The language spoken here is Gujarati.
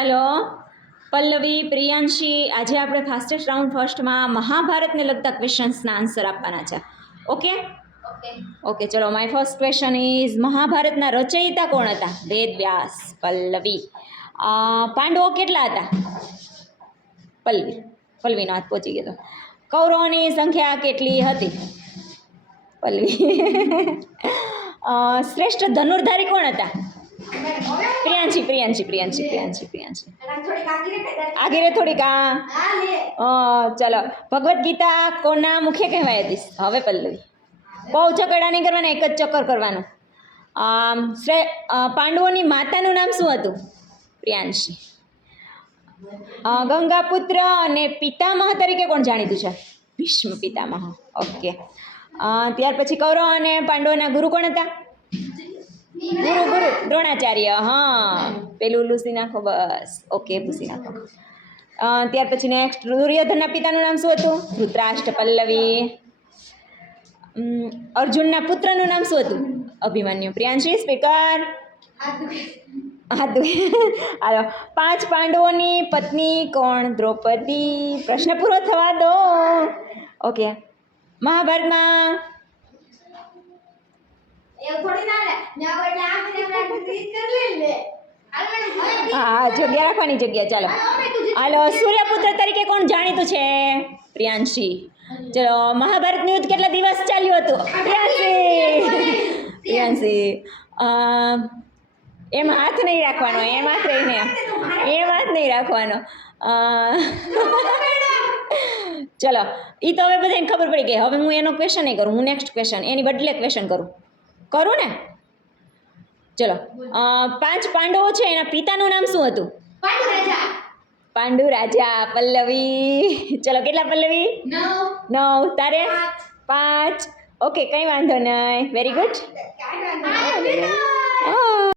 ચાલો પલ્લવી, પ્રિયાંશી, આજે આપણે ફાસ્ટેસ્ટ રાઉન્ડ ફર્સ્ટમાં મહાભારતને લગતા ક્વેશ્ચન્સના આન્સર આપવાના છે. ઓકે ઓકે ચલો. માય ફર્સ્ટ ક્વેશ્ચન ઇઝ મહાભારતના રચયિતા કોણ હતા? વેદ વ્યાસ. પલ્લવી. પાંડવો કેટલા હતા? પલ્લવીનો હાથ પહોંચી ગયો. કૌરવોની સંખ્યા કેટલી હતી? પલ્લવી. શ્રેષ્ઠ ધનુર્ધારી કોણ હતા? પ્રિયાંશી. આગળ થોડીક. ચલો. ભગવદ્ ગીતા કોના મુખે કહેવાય હતી? હવે પલ્લવી. બહુ ચકડા નહીં કરવાના, એક જ ચક્કર કરવાનું. પાંડવોની માતાનું નામ શું હતું? પ્રિયાંશી. ગંગાપુત્ર અને પિતામહ તરીકે કોણ જાણીતું છે? ભીષ્મ પિતામહ. ઓકે. ત્યાર પછી કૌરવ અને પાંડવોના ગુરુ કોણ હતા? ગુરુ દ્રોણાચાર્ય. હા, પેલું લૂસી નાખો બસ. ઓકે, ભૂસી નાખો. ત્યાર પછી નેક્સ્ટ, દુર્યોધનના પિતાનું નામ શું હતું? ધૃતરાષ્ટ્ર. પલ્લવી. અર્જુનના પુત્રનું નામ શું હતું? અભિમન્યુ. પ્રિયાંશી સ્પીકર. હાલો. 5 પાંડવોની પત્ની કોણ? દ્રૌપદી. પ્રશ્ન પૂરો થવા દો. ઓકે. મહાભારતમાં હા, જગ્યા રાખવાની, જગ્યા. ચાલો હાલો. સૂર્યપુત્ર તરીકે કોણ જાણીતું છે? પ્રિયાંશી. ચલો. મહાભારતનું યુદ્ધ કેટલા દિવસ ચાલ્યું હતું? પ્રિયાંશી. એમ હાથ નહીં રાખવાનો, એમ હાથ નહીં રાખવાનો. ચલો, એ તો હવે બધાને ખબર પડી ગઈ. હવે હું એનો ક્વેશ્ચન નહીં કરું, હું નેક્સ્ટ ક્વેશ્ચન એની બદલે ક્વેશ્ચન કરું ને? ચલો. 5 પાંડવો છે, એના પિતાનું નામ શું હતું? પાંડુ રાજા. પલ્લવી. ચલો, કેટલા પલ્લવી? 9. તારે? 5. ઓકે, કંઈ વાંધો નહીં. Very good.